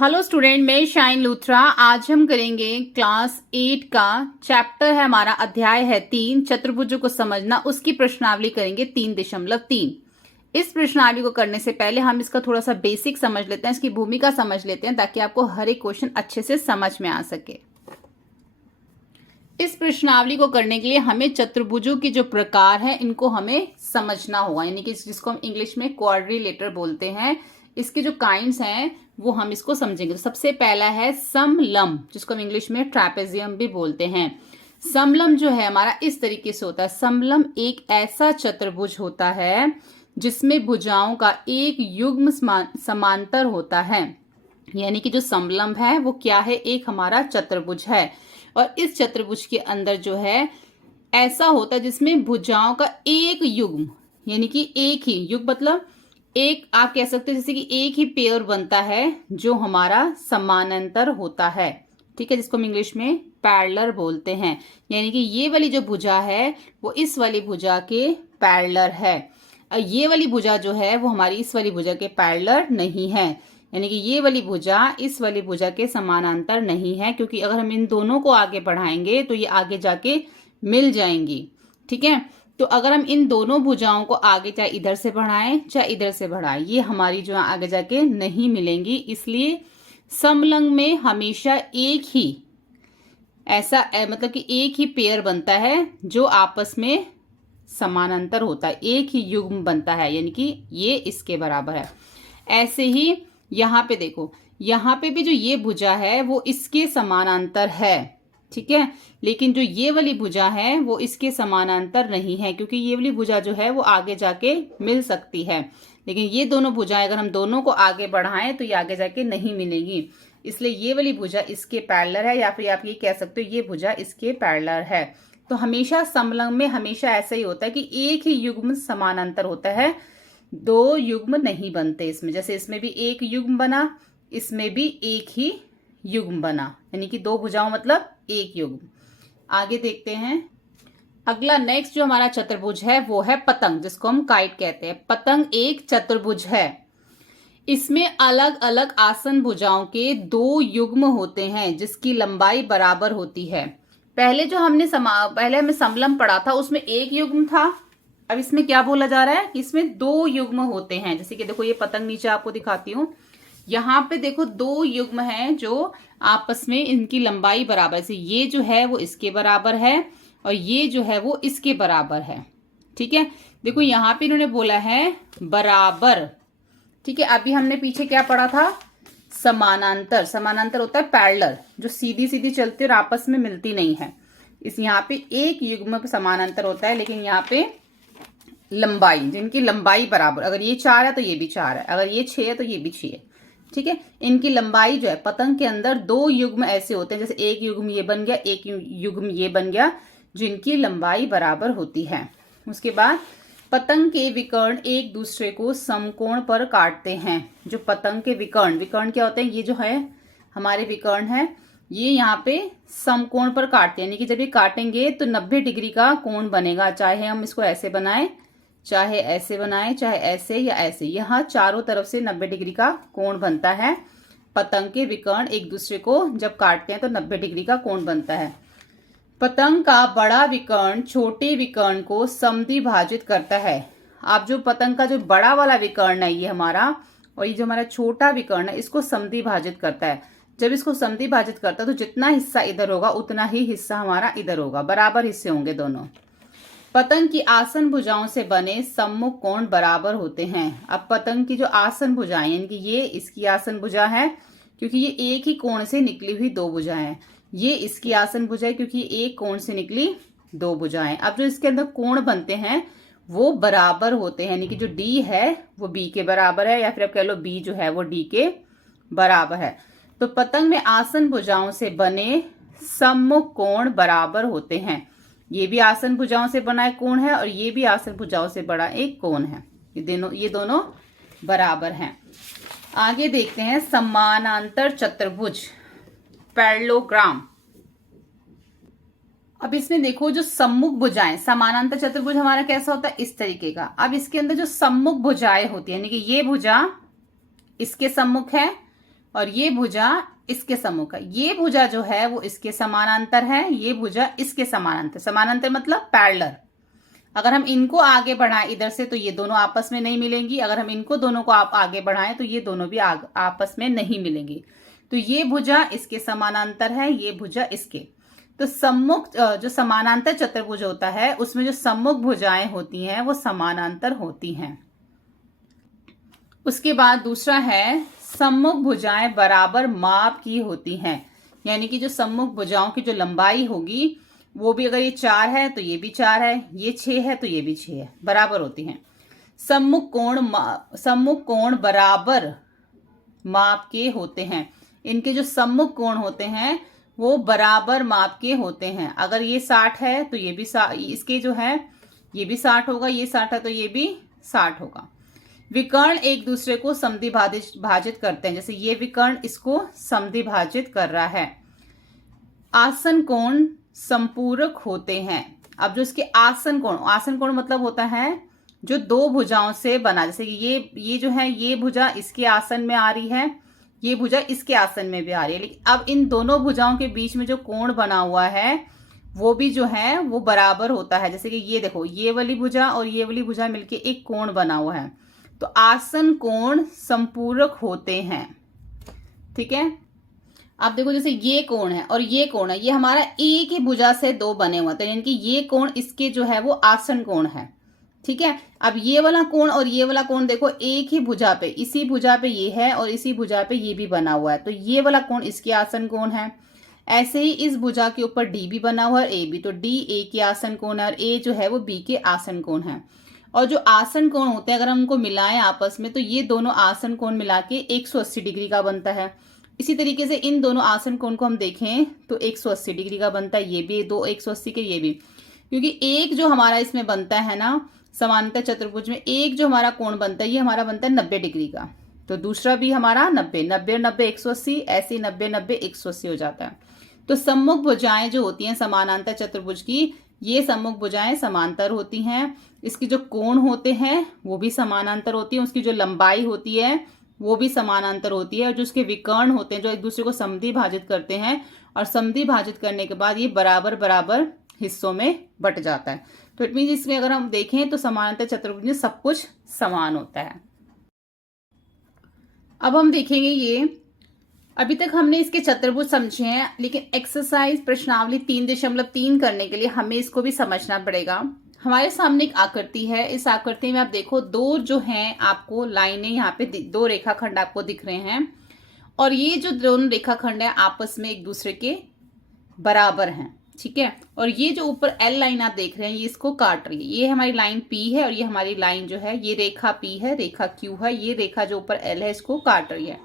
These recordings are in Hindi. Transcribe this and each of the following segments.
हेलो स्टूडेंट, मैं शाइन लूथरा। आज हम करेंगे क्लास 8 का चैप्टर है हमारा, अध्याय है 3, चतुर्भुजों को समझना। उसकी प्रश्नावली करेंगे 3.3। इस प्रश्नावली को करने से पहले हम इसका थोड़ा सा बेसिक समझ लेते हैं, इसकी भूमिका समझ लेते हैं, ताकि आपको हर एक क्वेश्चन अच्छे से समझ में आ सके। इस प्रश्नावली को करने के लिए हमें चतुर्भुजों के जो प्रकार हैं इनको हमें समझना होगा, यानी कि जिसको हम इंग्लिश में क्वाड्रिलेटर बोलते हैं। इसके जो काइंड्स हैं वो हम इसको समझेंगे। तो सबसे पहला है समलंब, जिसको हम इंग्लिश में ट्रैपेजियम भी बोलते हैं। समलंब जो है हमारा इस तरीके से होता है। समलंब एक ऐसा चतुर्भुज होता है जिसमें भुजाओं का एक युग्म समांतर होता है। यानी कि जो समलंब है वो क्या है, एक हमारा चतुर्भुज है। और इस चतुर्भुज के अंदर जो है ऐसा होता है जिसमें भुजाओं का एक युग्म, यानी कि एक ही युग्म मतलब एक, आप कह सकते हैं जैसे कि एक ही पेयर बनता है जो हमारा समानांतर होता है। ठीक है, जिसको हम इंग्लिश में पैरेलल बोलते हैं। यानी कि ये वाली जो भुजा है वो इस वाली भुजा के पैरेलल है, और ये वाली भुजा जो है वो हमारी इस वाली भुजा के पैरेलल नहीं है। यानी कि ये वाली भुजा इस वाली भुजा के समानांतर नहीं है, क्योंकि अगर हम इन दोनों को आगे बढ़ाएंगे तो ये आगे जाके मिल जाएंगी। ठीक है, तो अगर हम इन दोनों भुजाओं को आगे चाहे इधर से बढ़ाएं चाहे इधर से बढ़ाएं, ये हमारी जो आगे जाके नहीं मिलेंगी। इसलिए समलंब में हमेशा एक ही ऐसा मतलब कि एक ही पेयर बनता है जो आपस में समानांतर होता है, एक ही युग्म बनता है, यानी कि ये इसके बराबर है। ऐसे ही यहाँ पे देखो, यहाँ पे भी जो ये भुजा है वो इसके समानांतर है। ठीक है, लेकिन जो ये वाली भुजा है वो इसके समानांतर नहीं है, क्योंकि ये वाली भुजा जो है वो आगे जाके मिल सकती है, लेकिन ये दोनों भुजाएं अगर हम दोनों को आगे बढ़ाएं तो ये आगे जाके नहीं मिलेगी। इसलिए ये वाली भुजा इसके पैरेलल है, या फिर आप ये कह सकते हो ये भुजा इसके पैरेलल है। तो हमेशा समलंब में हमेशा ऐसा ही होता है कि एक ही युग्म समानांतर होता है, दो युग्म नहीं बनते इसमें। जैसे इसमें भी एक युग्म बना, इसमें भी एक ही युग्म बना, यानी कि दो भुजाओं मतलब एक युग्म। आगे देखते हैं। अगला नेक्स्ट जो हमारा चतुर्भुज है वो है पतंग, जिसको हम काइट कहते हैं। पतंग एक चतुर्भुज है। इसमें अलग अलग आसन भुजाओं के दो युग्म होते हैं जिसकी लंबाई बराबर होती है। पहले जो हमने पहले हमें समलंब पढ़ा था उसमें एक युग्म था। अब इसमें क्या बोला जा रहा है कि इसमें दो युग्म होते हैं। जैसे कि देखो ये पतंग नीचे आपको दिखाती हूँ, यहाँ पे देखो दो युग्म हैं जो आपस में इनकी लंबाई बराबर है। ये जो है वो इसके बराबर है और ये जो है वो इसके बराबर है। ठीक है, देखो यहाँ पे इन्होंने बोला है बराबर। ठीक है, अभी हमने पीछे क्या पढ़ा था, समानांतर। समानांतर होता है पैरेलल, जो सीधी सीधी चलती और आपस में मिलती नहीं है। इस यहाँ पे एक युग्म समानांतर होता है, लेकिन यहाँ पे लंबाई, जिनकी लंबाई बराबर, अगर ये 4 है तो ये भी 4 है, अगर ये 6 है तो ये भी 6 है। ठीक है, इनकी लंबाई जो है, पतंग के अंदर दो युग्म ऐसे होते हैं, जैसे एक युग्म ये बन गया, एक युग्म ये बन गया, जिनकी लंबाई बराबर होती है। उसके बाद पतंग के विकर्ण एक दूसरे को समकोण पर काटते हैं। जो पतंग के विकर्ण, विकर्ण क्या होते हैं, ये जो है हमारे विकर्ण है, ये यहाँ पे समकोण पर काटते हैं। यानी कि जब ये काटेंगे तो 90 डिग्री का कोण बनेगा, चाहे हम इसको ऐसे बनाएं, चाहे ऐसे बनाएं, चाहे ऐसे या ऐसे, यहाँ चारों तरफ से 90 डिग्री का कोण बनता है। पतंग के विकर्ण एक दूसरे को जब काटते हैं तो 90 डिग्री का कोण बनता है। पतंग का बड़ा विकर्ण छोटे विकर्ण को समद्विभाजित करता है। आप जो पतंग का जो बड़ा वाला विकर्ण है ये हमारा, और ये जो हमारा छोटा विकर्ण है इसको समद्विभाजित करता है। जब इसको समद्विभाजित करता है तो जितना हिस्सा इधर होगा उतना ही हिस्सा हमारा इधर होगा, बराबर हिस्से होंगे दोनों। पतंग की आसन भुजाओं से बने सम्मुख कोण बराबर होते हैं। अब पतंग की जो आसन भुजाएं, यानी कि ये इसकी आसन भुजा है क्योंकि ये एक ही कोण से निकली हुई दो भुजाएं हैं, ये इसकी आसन भुजा है क्योंकि एक कोण से निकली दो भुजाएं। अब जो इसके अंदर कोण बनते हैं वो बराबर होते हैं, यानी कि जो डी है वो बी के बराबर है, या फिर आप कह लो बी जो है वो डी के बराबर है। तो पतंग में आसन भुजाओं से बने सम्मुख कोण बराबर होते हैं। ये भी आसन भुजाओं से बना एक कोण है और ये भी आसन भुजाओं से बड़ा एक कोण है, ये दोनों बराबर हैं। आगे देखते हैं समानांतर चतुर्भुज, पैरेललोग्राम। अब इसमें देखो जो सम्मुख भुजाएं, समानांतर चतुर्भुज हमारा कैसा होता है, इस तरीके का। अब इसके अंदर जो सम्मुख भुजाएं होती है, यानी कि ये भुजा इसके सम्मुख है और ये भुजा इसके सम्मुख है। ये भुजा जो है वो इसके समानांतर है, ये भुजा इसके समानांतर। समानांतर मतलब पैरेलल। अगर हम इनको आगे बढ़ाएं इधर से तो ये दोनों आपस में नहीं मिलेंगी, अगर हम इनको दोनों को आप आगे बढ़ाएं तो ये दोनों भी आपस में नहीं मिलेंगी। तो ये भुजा इसके समानांतर है, ये भुजा इसके। तो सम्मुख जो समानांतर चतुर्भुज होता है उसमें जो सम्मुख भुजाएं होती हैं वो समानांतर होती हैं। उसके बाद दूसरा है सम्मुख भुजाएं बराबर माप की होती हैं, यानी कि जो सम्मुख भुजाओं की जो लंबाई होगी वो भी अगर ये 4 है तो ये भी 4 है, ये 6 है तो ये भी 6 है, बराबर होती हैं। सम्मुख कोण बराबर माप के होते हैं। इनके जो सम्मुख कोण होते हैं वो बराबर माप के होते हैं। अगर ये 60 है तो ये भी इसके जो है ये भी 60 होगा, ये 60 है तो ये भी 60 होगा। विकर्ण एक दूसरे को समद्वि भाजित करते हैं, जैसे ये विकर्ण इसको समद्वि भाजित कर रहा है। आसन कोण संपूरक होते हैं। अब जो इसके आसन कोण मतलब होता है जो दो भुजाओं से बना, जैसे कि ये जो है ये भुजा इसके आसन में आ रही है, ये भुजा इसके आसन में भी आ रही है, लेकिन अब इन दोनों भुजाओं के बीच में जो कोण बना हुआ है वो भी जो है वो बराबर होता है। जैसे कि ये देखो, ये वाली भुजा और ये वाली भुजा मिलके एक कोण बना हुआ है, तो आसन कोण संपूरक होते हैं। ठीक है, अब देखो जैसे ये कोण है और ये कोण है, ये हमारा एक ही भुजा से दो बने हुए थे, यानी कि ये कोण इसके जो है वो आसन कोण है। ठीक है, अब ये वाला कोण और ये वाला कोण देखो एक ही भुजा पे, इसी भुजा पे ये है और इसी भुजा पे ये भी बना हुआ है, तो ये वाला कोण इसके आसन कोण है। ऐसे ही इस भुजा के ऊपर डी भी बना हुआ है, ए भी, तो डी ए के आसन कोण है और ए जो है वो बी के आसन कोण है। और जो आसन कोण होते हैं अगर हम उनको मिलाएं आपस में तो ये दोनों आसन कोण मिला के 180 डिग्री का बनता है। इसी तरीके से इन दोनों आसन कोण को हम देखें तो 180 डिग्री का बनता है, ये भी दो 180 के, ये भी, क्योंकि एक जो हमारा इसमें बनता है ना समांतर चतुर्भुज में एक जो हमारा कोण बनता है ये हमारा बनता है 90 डिग्री का, तो दूसरा भी हमारा 90 90 90 180, ऐसे 90 90 180 हो जाता है। तो सम्मुख भुजाएं जो होती हैं समानांतर चतुर्भुज की, ये सम्मुख भुजाएं समांतर होती हैं। इसकी जो कोण होते हैं वो भी समानांतर होती है, उसकी जो लंबाई होती है वो भी समानांतर होती है, और जो उसके विकर्ण होते हैं जो एक दूसरे को समद्वि भाजित करते हैं, और समद्वि भाजित करने के बाद ये बराबर बराबर हिस्सों में बट जाता है। तो इट मीन इसमें अगर हम देखें तो समानांतर चतुर्भुज में सब कुछ समान होता है। अब हम देखेंगे ये, अभी तक हमने इसके चतुर्भुज समझे हैं, लेकिन एक्सरसाइज प्रश्नावली 3.3 करने के लिए हमें इसको भी समझना पड़ेगा। हमारे सामने एक आकृति है, इस आकृति में आप देखो दो जो हैं आपको लाइनें यहाँ पे दो रेखाखंड आपको दिख रहे हैं, और ये जो दोनों रेखाखंड है आपस में एक दूसरे के बराबर हैं। ठीक है, और ये जो ऊपर एल लाइन आप देख रहे हैं ये इसको काट रही है, ये हमारी लाइन पी है और ये हमारी लाइन जो है ये रेखा पी है, रेखा क्यू है, ये रेखा जो ऊपर एल है इसको काट रही है।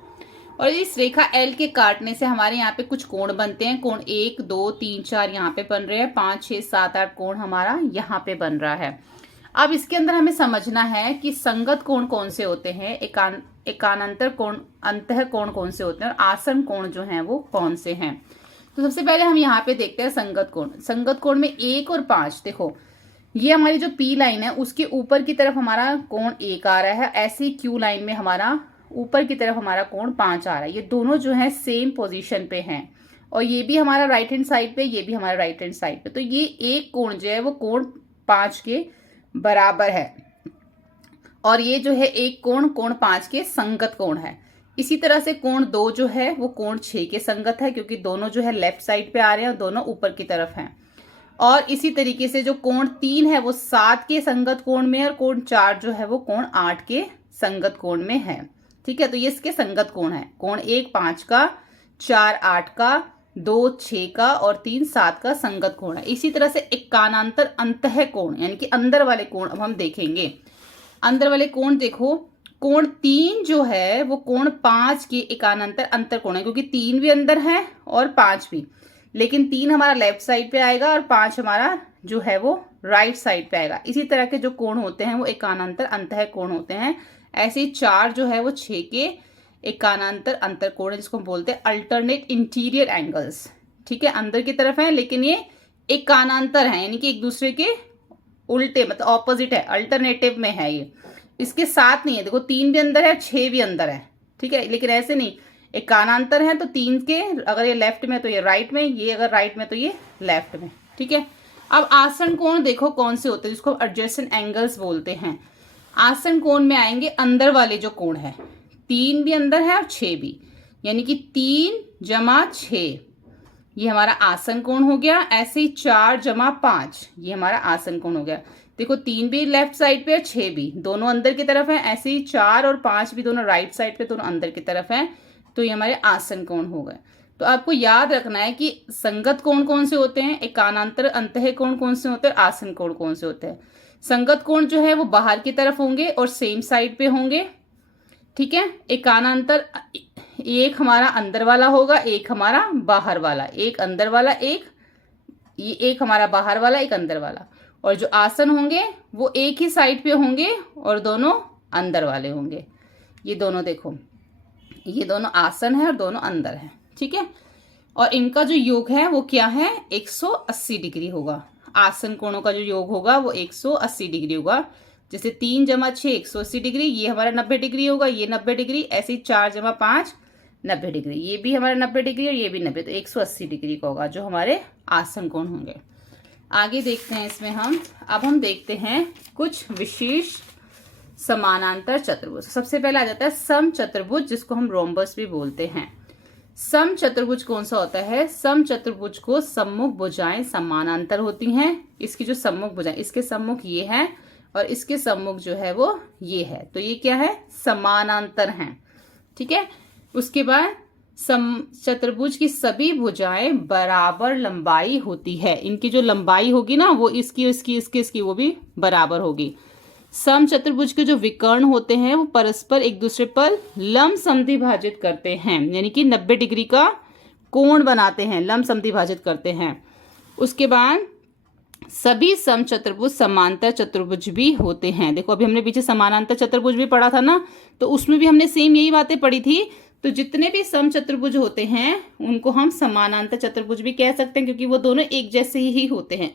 और इस रेखा एल के काटने से हमारे यहाँ पे कुछ कोण बनते हैं, कोण 1 2 3 4 यहाँ पे बन रहे हैं, 5 6 7 8 कोण हमारा यहाँ पे बन रहा है। अब इसके अंदर हमें समझना है कि संगत कोण कौन से होते हैं, एकानांतर कोण, अंतः कोण कौन से होते हैं, और आसन कोण जो है वो कौन से हैं। तो सबसे पहले हम यहाँ पे देखते हैं संगत कोण। संगत कोण में 1 और 5, देखो ये हमारी जो पी लाइन है उसके ऊपर की तरफ हमारा कोण 1 आ रहा है, ऐसे ही क्यू लाइन में हमारा ऊपर की तरफ हमारा कोण 5 आ रहा है। ये दोनों जो है सेम पोजीशन पे हैं, और ये भी हमारा राइट हैंड साइड पे, ये भी हमारा राइट हैंड साइड पे, तो ये एक कोण जो है वो कोण 5 के बराबर है, और ये जो है एक कोण 5 के संगत कोण है। इसी तरह से कोण 2 जो है वो कोण 6 के संगत है, क्योंकि दोनों जो है लेफ्ट साइड पे आ रहे हैं और दोनों ऊपर की तरफ हैं। और इसी तरीके से जो कोण 3 है वो 7 के संगत कोण में है, और कोण 4 जो है वो कोण 8 के संगत कोण में है। ठीक है, तो ये इसके संगत कोण है, कोण 1 5 का, 4 8 का, 2 6 का और 3 7 का संगत कोण है। इसी तरह से एकानांतर अंतः कोण यानी कि अंदर वाले कोण अब हम देखेंगे। अंदर वाले कोण देखो, कोण 3 जो है वो कोण 5 के एकानांतर अंतर कोण है, क्योंकि 3 भी अंदर है और 5 भी, लेकिन 3 हमारा लेफ्ट साइड पे आएगा और 5 हमारा जो है वो राइट साइड पे आएगा। इसी तरह के जो कोण होते हैं वो एकानांतर अंतः कोण होते हैं। ऐसे ही 4 जो है वो 6 के एकानांतर अंतर कोण है, जिसको हम बोलते हैं अल्टरनेट इंटीरियर एंगल्स। ठीक है, अंदर की तरफ है लेकिन ये एकानांतर है, यानी कि एक दूसरे के उल्टे, मतलब ऑपोजिट है, अल्टरनेटिव में है। ये इसके साथ नहीं है, देखो 3 भी अंदर है 6 भी अंदर है। ठीक है, लेकिन ऐसे नहीं, एकानांतर है तो 3 के, अगर ये लेफ्ट में तो ये राइट में, ये अगर राइट में तो ये लेफ्ट में। ठीक है, अब आसन कोण देखो कौन से होते हैं, जिसको एडजेसेंट एंगल्स बोलते हैं। आसन कोण में आएंगे अंदर वाले जो कोण है, 3 भी अंदर है और 6 भी, यानी कि 3 जमा 6 ये हमारा आसन कोण हो गया। ऐसे ही 4 जमा 5 ये हमारा आसन कोण हो गया। देखो 3 भी लेफ्ट साइड पे और 6 भी, दोनों अंदर की तरफ है। ऐसे ही 4 और 5 भी दोनों राइट साइड पे, दोनों अंदर की तरफ है, तो ये हमारे आसन कोण हो गए। तो आपको याद रखना है कि संगत कोण कौन से होते हैं, एकानांतर अंतः कोण कौन से होते हैं, आसन कोण कौन से होते हैं। संगत कोण जो है वो बाहर की तरफ होंगे और सेम साइड पे होंगे। ठीक है, एकानांतर एक हमारा अंदर वाला होगा, एक हमारा बाहर वाला, एक अंदर वाला, एक हमारा बाहर वाला, एक अंदर वाला। और जो आसन होंगे वो एक ही साइड पे होंगे और दोनों अंदर वाले होंगे। ये दोनों देखो, ये दोनों आसन है और दोनों अंदर है। ठीक है, और इनका जो योग है वो क्या है, 180 डिग्री होगा। आसन कोणों का जो योग होगा वो 180 डिग्री होगा। जैसे 3 जमा 6 180 डिग्री, ये हमारा 90 डिग्री होगा, ये 90 डिग्री। ऐसे ही 4 जमा 5 90 डिग्री, ये भी हमारा 90 डिग्री और ये भी 90, तो 180 डिग्री का होगा जो हमारे आसन कोण होंगे। आगे देखते हैं इसमें अब हम देखते हैं कुछ विशेष समानांतर चतुर्भुज। सबसे पहले आ जाता है सम चतुर्भुज, जिसको हम रोम्बस भी बोलते हैं। सम चतुर्भुज कौन सा होता है, सम चतुर्भुज को सम्मुख भुजाएं समानांतर होती हैं। इसकी जो सम्मुख भुजाएं, इसके सम्मुख ये है और इसके सम्मुख जो है वो ये है, तो ये क्या है, समानांतर हैं। ठीक है, उसके बाद सम चतुर्भुज की सभी भुजाएं बराबर लंबाई होती है। इनकी जो लंबाई होगी ना वो इसकी वो भी बराबर होगी। सम चतुर्भुज के जो विकर्ण होते हैं वो परस्पर एक दूसरे पर लंब समद्विभाजित करते हैं, यानी कि 90 डिग्री का कोण बनाते हैं, लंब समद्विभाजित करते हैं। उसके बाद सभी सम चतुर्भुज समांतर चतुर्भुज भी होते हैं। देखो अभी हमने पीछे समानांतर चतुर्भुज भी पढ़ा था ना, तो उसमें भी हमने सेम यही बातें पढ़ी थी। तो जितने भी सम चतुर्भुज होते हैं उनको हम समानांतर चतुर्भुज भी कह सकते हैं, क्योंकि वो दोनों एक जैसे ही होते हैं।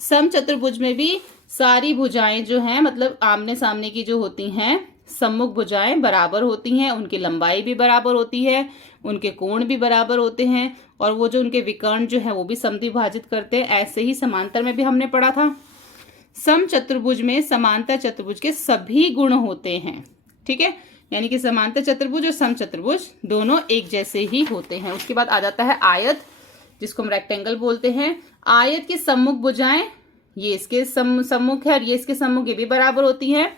सम चतुर्भुज में भी सारी भुजाएं जो हैं, मतलब आमने सामने की जो होती हैं, सम्मुख भुजाएं बराबर होती हैं, उनकी लंबाई भी बराबर होती है, उनके कोण भी बराबर होते हैं, और वो जो उनके विकर्ण जो है वो भी समद्विभाजित करते हैं। ऐसे ही समांतर में भी हमने पढ़ा था। सम चतुर्भुज में समांतर चतुर्भुज के सभी गुण होते हैं। ठीक है, यानी कि समांतर चतुर्भुज और सम चतुर्भुज दोनों एक जैसे ही होते हैं। उसके बाद आ जाता है आयत, जिसको हम रेक्टेंगल बोलते हैं। आयत की सम्मुख भुजाएं, ये इसके सम्मुख है और ये इसके सम्मुख, ये भी बराबर होती है।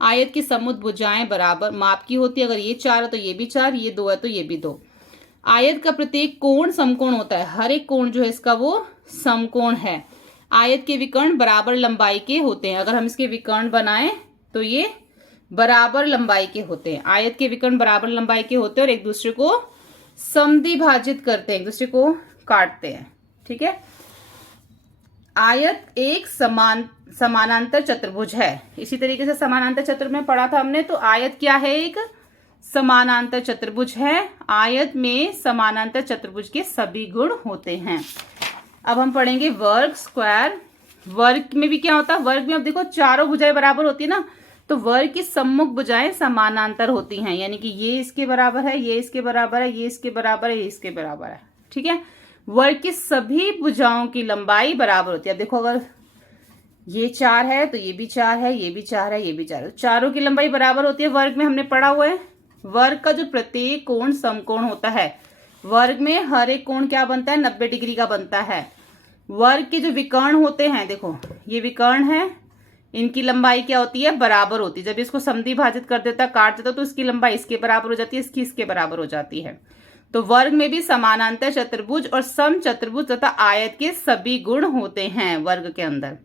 आयत की सम्मुख भुजाएं बराबर माप की होती है। अगर ये 4 है तो ये भी 4, ये 2 है तो ये भी 2। आयत का प्रत्येक कोण समकोण होता है, हर एक कोण जो है इसका वो समकोण है। आयत के विकर्ण बराबर लंबाई के होते हैं। अगर हम इसके विकर्ण बनाएं तो ये बराबर लंबाई के होते हैं। आयत के विकर्ण बराबर लंबाई के होते हैं और एक दूसरे को समद्विभाजित करते हैं, एक दूसरे को काटते हैं। ठीक है, आयत एक समानांतर चतुर्भुज है। इसी तरीके से समानांतर चतुर्भुज में पढ़ा था हमने, तो आयत क्या है, एक समानांतर चतुर्भुज है। आयत में समानांतर चतुर्भुज के सभी गुण होते हैं। अब हम पढ़ेंगे वर्ग, स्क्वायर। वर्ग में भी क्या होता है, वर्ग में अब देखो चारों भुजाएं बराबर होती है ना, तो वर्ग की सम्मुख भुजाएं समानांतर होती हैं, यानी कि ये इसके बराबर है, ये इसके बराबर है, ये इसके बराबर है, ये इसके बराबर है। ठीक है, वर्ग की सभी भुजाओं की लंबाई बराबर होती है। अब देखो अगर ये 4 है तो ये भी 4 है, ये भी 4 है, ये भी 4 है, चारों की लंबाई बराबर होती है। वर्ग में हमने पढ़ा हुआ है, वर्ग का जो प्रत्येक कोण समकोण होता है। वर्ग में हर एक कोण क्या बनता है, 90 डिग्री का बनता है। वर्ग के जो विकर्ण होते हैं, देखो ये विकर्ण है, इनकी लंबाई क्या होती है, बराबर होती है। जब इसको समद्विभाजित कर देता, काट देता, तो इसकी लंबाई इसके बराबर हो जाती है, इसकी इसके बराबर हो जाती है। तो वर्ग में भी समानांतर चतुर्भुज और सम चतुर्भुज तथा आयत के सभी गुण होते हैं वर्ग के अंदर।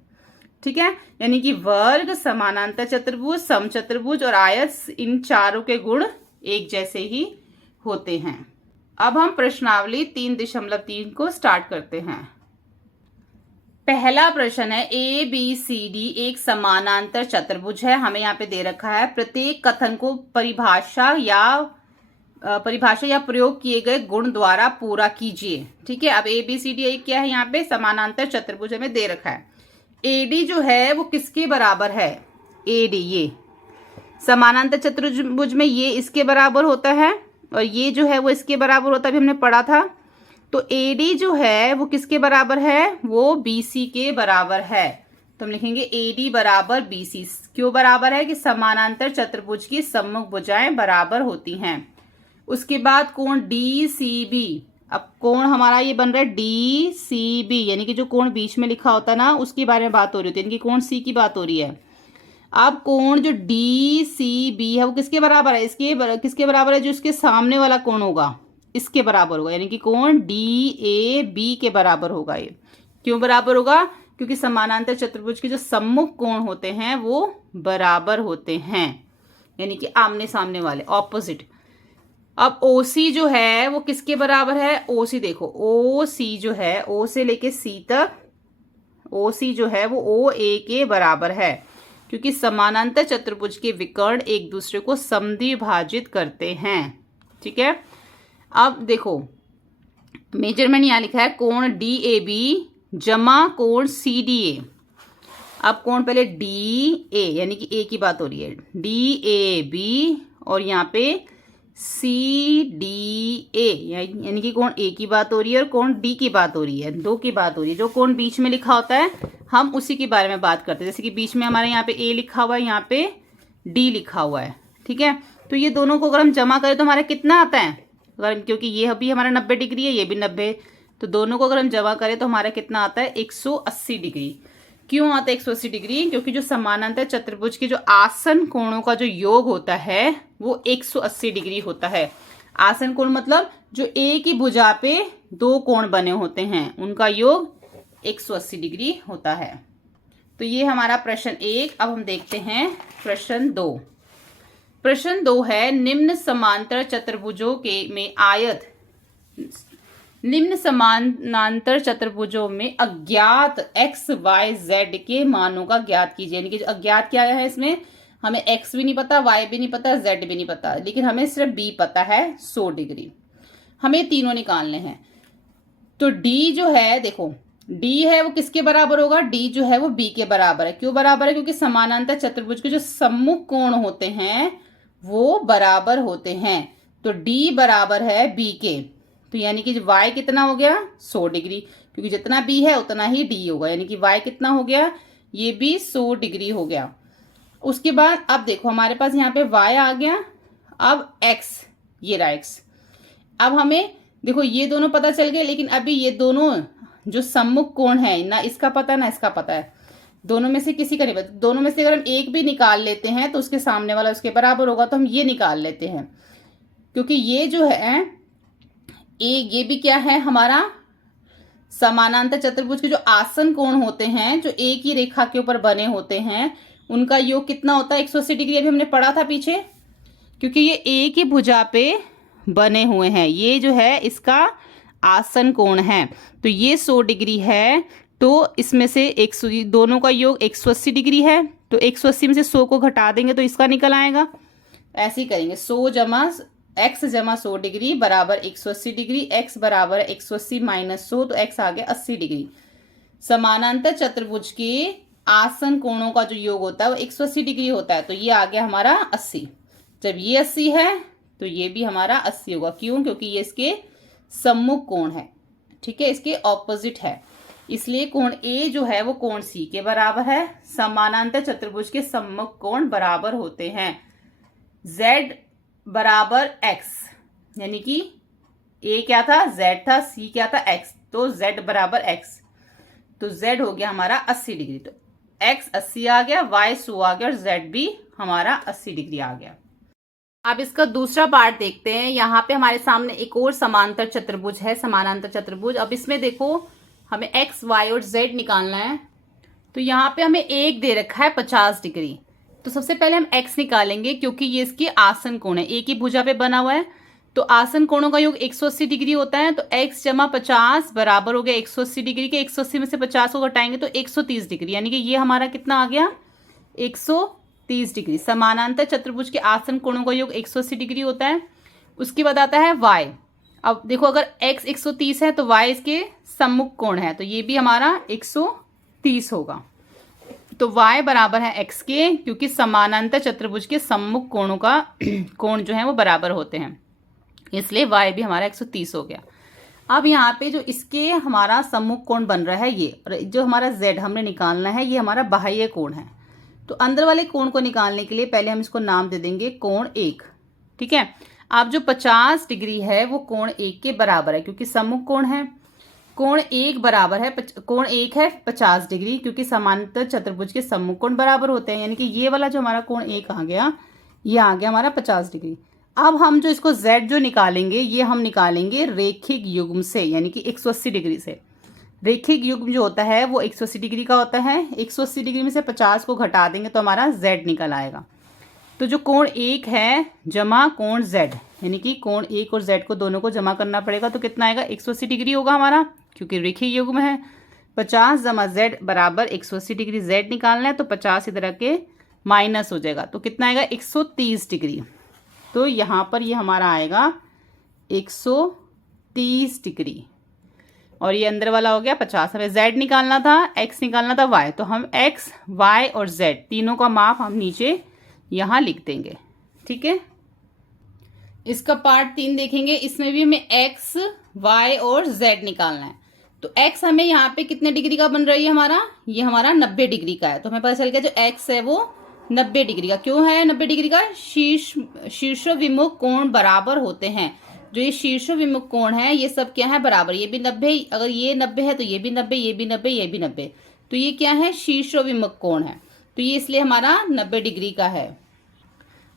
ठीक है, यानी कि वर्ग, समानांतर चतुर्भुज, सम चतुर्भुज और आयत, इन चारों के गुण एक जैसे ही होते हैं। अब हम प्रश्नावली 3.3 को स्टार्ट करते हैं। पहला प्रश्न है, ABCD एक समानांतर चतुर्भुज है। हमें यहाँ पे दे रखा है, प्रत्येक कथन को परिभाषा या प्रयोग किए गए गुण द्वारा पूरा कीजिए। ठीक है, अब ABCD एक क्या है, यहाँ पे समानांतर चतुर्भुज हमें दे रखा है। AD जो है वो किसके बराबर है, AD, ये समानांतर चतुर्भुज में ये इसके बराबर होता है और ये जो है वो इसके बराबर होता है, अभी हमने पढ़ा था। तो AD जो है वो किसके बराबर है, वो BC के बराबर है। तो हम लिखेंगे AD बराबर BC। क्यों बराबर है कि समानांतर चतुर्भुज की सम्मुख भुजाएं बराबर होती हैं। उसके बाद कोण DCB, अब कोण हमारा ये बन रहा है DCB, यानी कि जो कोण बीच में लिखा होता है ना उसके बारे में बात हो रही होती है, यानी कि कोण C की बात हो रही है। अब कोण जो DCB है वो किसके बराबर है, किसके बराबर है, जो इसके सामने वाला कोण होगा इसके बराबर होगा, यानी कि कोण DAB के बराबर होगा। ये क्यों बराबर होगा, क्योंकि समानांतर चतुर्भुज के जो सम्मुख कोण होते हैं वो बराबर होते हैं, यानी कि आमने सामने वाले, ऑपोजिट। अब OC जो है वो किसके बराबर है, OC देखो, OC जो है O से लेके C तक, OC जो है वो OA के बराबर है, क्योंकि समानांतर चतुर्भुज के विकर्ण एक दूसरे को समद्विभाजित करते हैं। ठीक है, अब देखो मेजरमेंट यहाँ लिखा है कोण DAB जमा कोण CDA। अब कोण पहले DA, यानी कि A की बात हो रही है, DAB, और यहाँ पे CDA, यानी कि कोण A की बात हो रही है और कोण D की बात हो रही है, दो की बात हो रही है। जो कोण बीच में लिखा होता है हम उसी के बारे में बात करते हैं, जैसे कि बीच में हमारे यहाँ पे A लिखा हुआ है, यहाँ पे D लिखा हुआ है। ठीक है, तो ये दोनों को अगर हम जमा करें तो हमारा कितना आता है, अगर क्योंकि ये भी हमारा 90 डिग्री है, ये भी 90, तो दोनों को अगर हम जमा करें तो हमारा कितना आता है, 180 डिग्री। क्यों आता है 180 डिग्री, क्योंकि जो समानांतर चतुर्भुज के जो आसन कोणों का जो योग होता है वो 180 डिग्री होता है। आसन कोण मतलब जो एक ही भुजा पे दो कोण बने होते हैं उनका योग 180 डिग्री होता है। तो ये हमारा प्रश्न 1। अब हम देखते हैं प्रश्न 2। प्रश्न 2 है, निम्न समांतर चतुर्भुजों के में आयत, निम्न समानांतर चतुर्भुजों में अज्ञात x, y, z के मानों का ज्ञात कीजिए। यानी कि जो अज्ञात क्या है, इसमें हमें x भी नहीं पता, y भी नहीं पता, z भी नहीं पता, लेकिन हमें सिर्फ b पता है 100 डिग्री। हमें तीनों निकालने हैं। तो d जो है, देखो d है वो किसके बराबर होगा, d जो है वो b के बराबर है। क्यों बराबर है, क्योंकि समानांतर चतुर्भुज के जो सम्मुख कोण होते हैं वो बराबर होते हैं। तो d बराबर है b के, तो यानी कि y कितना हो गया, 100 डिग्री, क्योंकि जितना b है उतना ही d होगा, यानी कि y कितना हो गया, ये भी 100 डिग्री हो गया। उसके बाद अब देखो हमारे पास यहाँ पे y आ गया, अब x, ये रहा x। अब हमें देखो ये दोनों पता चल गए, लेकिन अभी ये दोनों जो सम्मुख कोण है ना इसका पता ना इसका पता है, दोनों में से किसी का नहीं पता। दोनों में से अगर हम एक भी निकाल लेते हैं तो उसके सामने वाला उसके बराबर होगा, तो हम ये निकाल लेते हैं, क्योंकि ये जो है ये भी क्या है, हमारा समानांतर चतुर्भुज के जो आसन कोण होते हैं जो एक ही रेखा के ऊपर बने होते हैं उनका योग कितना होता है, 180 डिग्री। अभी हमने पढ़ा था पीछे, क्योंकि ये एक ही भुजा पे बने हुए हैं, ये जो है इसका आसन कोण है, तो ये 100 डिग्री है। तो इसमें से 100, दोनों का योग 180 डिग्री है, तो 180 में से 100 को घटा देंगे तो इसका निकल आएगा। ऐसे ही करेंगे, 100 जमा x जमा 100 डिग्री बराबर 180 डिग्री, x बराबर 180 माइनस 100, तो x आ गया 80 डिग्री। समानांतर चतुर्भुज के आसन कोणों का जो योग होता है वो 180 डिग्री होता है, तो ये आ गया हमारा 80। जब ये 80 है तो ये भी हमारा 80 होगा। क्यों, क्योंकि ये इसके सम्मुख कोण है, ठीक है, इसके ऑपोजिट है, इसलिए कोण A जो है वो कोण C के बराबर है। समानांतर चतुर्भुज के सम्मुख कोण बराबर होते हैं। Z बराबर x, यानी कि A क्या था, Z था, C क्या था, x, तो Z बराबर x, तो Z हो गया हमारा 80 डिग्री। तो x 80 आ गया, y 100 आ गया और Z भी हमारा 80 डिग्री आ गया। अब इसका दूसरा पार्ट देखते हैं। यहाँ पे हमारे सामने एक और समांतर चतुर्भुज है, समानांतर चतुर्भुज। अब इसमें देखो हमें x, y और z निकालना है। तो यहाँ पे हमें एक दे रखा है 50 डिग्री, तो सबसे पहले हम x निकालेंगे, क्योंकि ये इसके आसन कोण है, एक ही भुजा पे बना हुआ है, तो आसन कोणों का योग 180 डिग्री होता है। तो x जमा 50 बराबर हो गया 180 डिग्री के, 180 में से 50 को घटाएंगे तो 130 डिग्री, यानी कि ये हमारा कितना आ गया, 130 डिग्री। समानांतर चतुर्भुज के आसन कोणों का योग 180 डिग्री होता है। उसके बाद आता है y। अब देखो अगर x 130 है तो y इसके सम्मुख कोण है, तो ये भी हमारा 130 होगा। तो y बराबर है x के, क्योंकि समानांतर चतुर्भुज के सम्मुख कोणों का कोण जो है वो बराबर होते हैं। इसलिए y भी हमारा 130 हो गया। अब यहाँ पे जो इसके हमारा सम्मुख कोण बन रहा है ये, और जो हमारा z हमने निकालना है ये हमारा बाह्य कोण है। तो अंदर वाले कोण को निकालने के लिए पहले हम इसको नाम दे देंगे कोण 1। ठीक है। अब जो 50 डिग्री है वो कोण 1 के बराबर है, क्योंकि सम्मुख कोण है। कोण 1 बराबर है, कोण 1 है 50 डिग्री, क्योंकि समांतर चतुर्भुज के सम्मुख कोण बराबर होते हैं। यानी कि ये वाला जो हमारा कोण 1 आ गया, ये आ गया हमारा 50 डिग्री। अब हम जो इसको z जो निकालेंगे ये हम निकालेंगे रेखिक युग्म से, यानी कि 180 डिग्री से। रेखिक युग्म जो होता है वो 180 डिग्री का होता है। 180 डिग्री में से 50 को घटा देंगे तो हमारा z निकल आएगा। तो जो कोण 1 है जमा कोण z, यानी कि कोण 1 और z को दोनों को जमा करना पड़ेगा, तो कितना आएगा 180 डिग्री होगा हमारा, क्योंकि रेखिक युग्म है। 50 जमा z बराबर 180 डिग्री, z निकालना है तो 50 इधर के माइनस हो जाएगा, तो कितना आएगा 130 डिग्री। तो यहाँ पर ये हमारा आएगा 130 डिग्री, और ये अंदर वाला हो गया 50। हमें z निकालना था, x निकालना था y, तो हम x, y और z तीनों का माप हम नीचे यहाँ लिख देंगे। ठीक है। इसका पार्ट 3 देखेंगे, इसमें भी हमें x, y और z निकालना है। तो x हमें यहाँ पे कितने डिग्री का बन रही है हमारा, ये हमारा 90 डिग्री का है। तो हमें पता चल गया जो x है वो 90 डिग्री का। क्यों है 90 डिग्री का, शीर्ष विमुख कोण बराबर होते हैं। जो ये शीर्ष विमुख कोण है ये सब क्या है बराबर, ये भी 90, अगर ये 90 है तो ये भी 90, ये भी 90, ये भी 90, तो ये क्या है शीर्ष विमुख कोण है, तो ये इसलिए हमारा 90 डिग्री का है।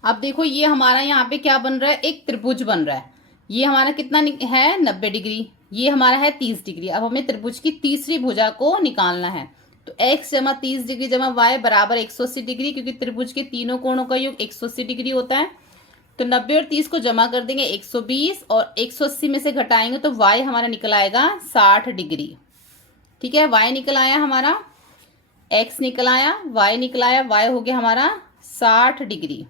अब देखो ये हमारा यहाँ पे क्या बन रहा है, एक त्रिभुज बन रहा है। ये हमारा कितना है 90 डिग्री, ये हमारा है 30 डिग्री। अब हमें त्रिभुज की तीसरी भुजा को निकालना है। तो x जमा 30 डिग्री जमा y बराबर 180 डिग्री, क्योंकि त्रिभुज के तीनों कोणों का योग 180 डिग्री होता है। तो 90 और 30 को जमा कर देंगे 120, और 180 में से घटाएंगे तो y हमारा निकल आएगा 60 डिग्री। ठीक है, y निकल आया हमारा, x निकल आया, y निकल आया, y हो गया हमारा 60 डिग्री।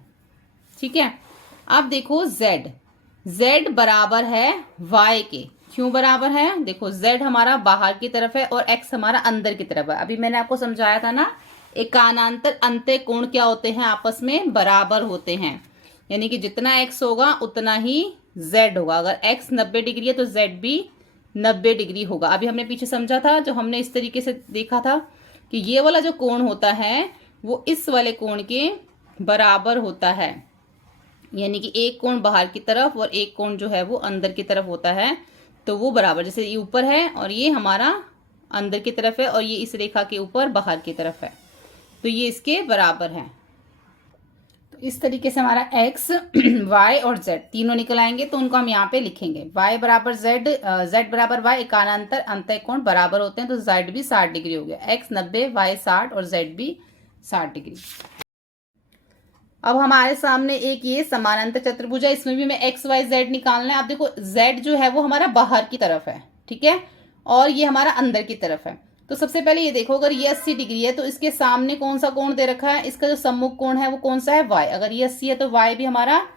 ठीक है। अब देखो z बराबर है y के। क्यों बराबर है, देखो z हमारा बाहर की तरफ है और x हमारा अंदर की तरफ है। अभी मैंने आपको समझाया था ना, एकानांतर अंत्य कोण क्या होते हैं, आपस में बराबर होते हैं। यानी कि जितना x होगा उतना ही z होगा। अगर x 90 डिग्री है तो z भी 90 डिग्री होगा। अभी हमने पीछे समझा था, जो हमने इस तरीके से देखा था कि ये वाला जो कोण होता है वो इस वाले कोण के बराबर होता है। यानी कि एक कोण बाहर की तरफ और एक कोण जो है वो अंदर की तरफ होता है, तो वो बराबर, जैसे ये ऊपर है और ये हमारा अंदर की तरफ है और ये इस रेखा के ऊपर बाहर की तरफ है, तो ये इसके बराबर है। तो इस तरीके से हमारा x, y और z तीनों निकल आएंगे, तो उनको हम यहाँ पे लिखेंगे। y बराबर z बराबर y, एकानांतर अंतः कोण बराबर होते हैं, तो z भी 60 डिग्री हो गया। x 90, y 60 और z भी 60 डिग्री। अब हमारे सामने एक ये समानांतर चतुर्भुज है, इसमें भी हमें x, y, z निकालना है। अब देखो z जो है वो हमारा बाहर की तरफ है, ठीक है, और ये हमारा अंदर की तरफ है। तो सबसे पहले ये देखो, अगर ये 80 डिग्री है तो इसके सामने कौन सा कोण दे रखा है, इसका जो सम्मुख कोण है वो कौन सा है, y। अगर ये 80 है तो y भी हमारा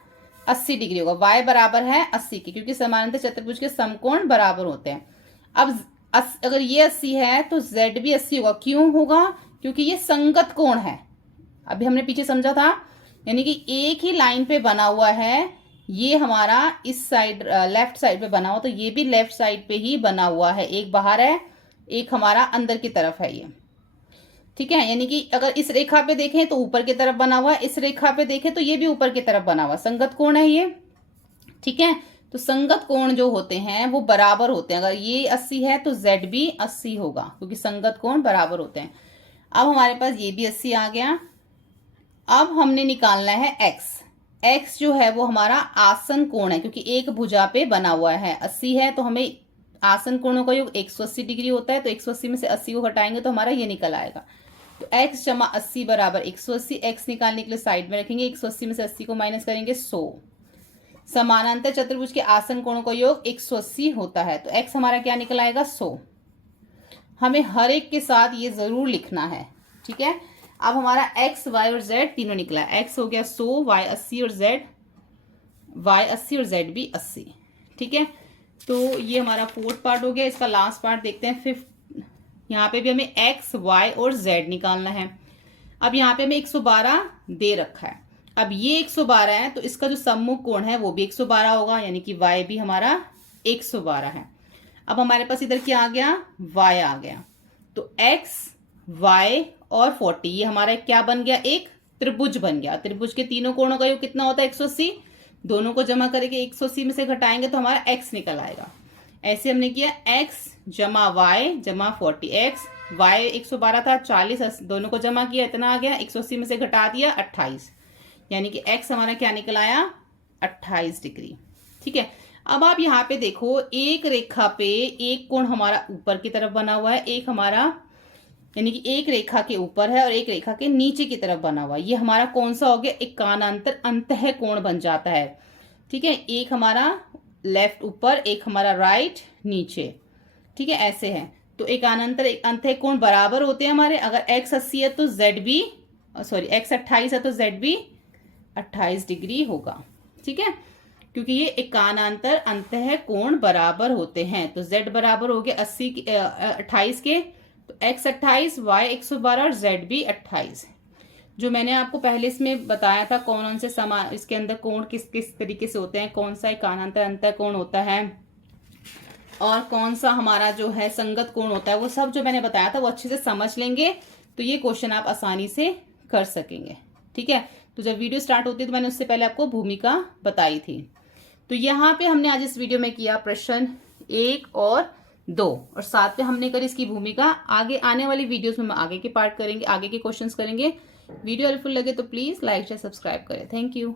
80 डिग्री होगा। y बराबर है 80 की, क्योंकि समानांतर चतुर्भुज के समकोण बराबर होते हैं। अब अगर ये 80 है तो z भी 80 होगा। क्यों होगा, क्योंकि ये संगत कोण है। अभी हमने पीछे समझा था, यानी कि एक ही लाइन पे बना हुआ है, ये हमारा इस साइड लेफ्ट साइड पे बना हुआ, तो ये भी लेफ्ट साइड पे ही बना हुआ है। एक बाहर है, एक हमारा अंदर की तरफ है ये, ठीक है। यानी कि अगर इस रेखा पे देखें तो ऊपर की तरफ बना हुआ है, इस रेखा पे देखें तो ये भी ऊपर की तरफ बना हुआ, संगत कोण है ये, ठीक है। तो संगत कोण जो होते हैं वो बराबर होते हैं। अगर ये 80 है तो z भी 80 होगा, क्योंकि संगत कोण बराबर होते हैं। अब हमारे पास ये भी 80 आ गया। अब हमने निकालना है x जो है वो हमारा आसन कोण है, क्योंकि एक भुजा पे बना हुआ है। 80 है तो हमें आसन कोणों का योग 180 डिग्री होता है, तो 180 में से 80 को घटाएंगे तो हमारा ये निकल आएगा। तो x जमा 80 बराबर 180। x निकालने के लिए साइड में रखेंगे, 180 में से 80 को माइनस करेंगे 100। समानांतर चतुर्भुज के आसन कोणों का योग 180 होता है, तो x हमारा क्या निकल आएगा 100। हमें हर एक के साथ ये जरूर लिखना है, ठीक है। अब हमारा x, y और z तीनों निकला है। x हो गया 100, y 80 और z भी 80, ठीक है। तो ये हमारा फोर्थ पार्ट हो गया। इसका लास्ट पार्ट देखते हैं, फिफ्थ। यहाँ पे भी हमें x, y और z निकालना है। अब यहाँ पे हमें 112 दे रखा है। अब ये 112 है तो इसका जो सम्मुख कोण है वो भी 112 होगा, यानी कि y भी हमारा 112 है। अब हमारे पास इधर क्या आ गया, y आ गया। तो x, y और 40 ये हमारा क्या बन गया, एक त्रिभुज बन गया। त्रिभुज के तीनों कोणों का योग कितना होता है, 180। दोनों को जमा करके 180 में से घटाएंगे तो हमारा x निकल आएगा। ऐसे हमने किया x जमा y जमा 40, x y 112 था, 40 दोनों को जमा किया, इतना आ गया, 180 में से घटा दिया 28, यानी कि x हमारा क्या निकल आया, 28 डिग्री। ठीक है, अब आप यहाँ पे देखो, एक रेखा पे एक कोण हमारा ऊपर की तरफ बना हुआ है, एक हमारा यानी कि एक रेखा के ऊपर है और एक रेखा के नीचे की तरफ बना हुआ है। ये हमारा कौन सा हो गया, एकानांतर अंतः कोण बन जाता है। ठीक है, एक हमारा लेफ्ट ऊपर, एक हमारा राइट नीचे। ठीक है, ऐसे है। तो एकानांतर अंतः कोण बराबर होते हैं हमारे। अगर x 80 है तो z भी, सॉरी x 28 है तो z भी 28 डिग्री होगा। ठीक है, क्योंकि ये एकानांतर अंतः कोण बराबर होते हैं। तो z बराबर हो गया 28 के, तो x 28, y 112 और z भी 28। जो मैंने आपको पहले इसमें बताया था कौन से इसके अंदर कोण किस किस तरीके से होते हैं, कौन सा एकानांतर अंतः कोण होता है और कौन सा हमारा जो है संगत कोण होता है, वो सब जो मैंने बताया था वो अच्छे से समझ लेंगे तो ये क्वेश्चन आप आसानी से कर सकेंगे। ठीक है, तो जब वीडियो स्टार्ट होती है तो मैंने उससे पहले आपको भूमिका बताई थी। तो यहाँ पे हमने आज इस वीडियो में किया प्रश्न 1 और 2 और साथ में हमने करी इसकी भूमिका। आगे आने वाली वीडियोस में हम आगे के पार्ट करेंगे, आगे के क्वेश्चंस करेंगे। वीडियो हेल्पफुल लगे तो प्लीज लाइक शेयर सब्सक्राइब करें। Thank you.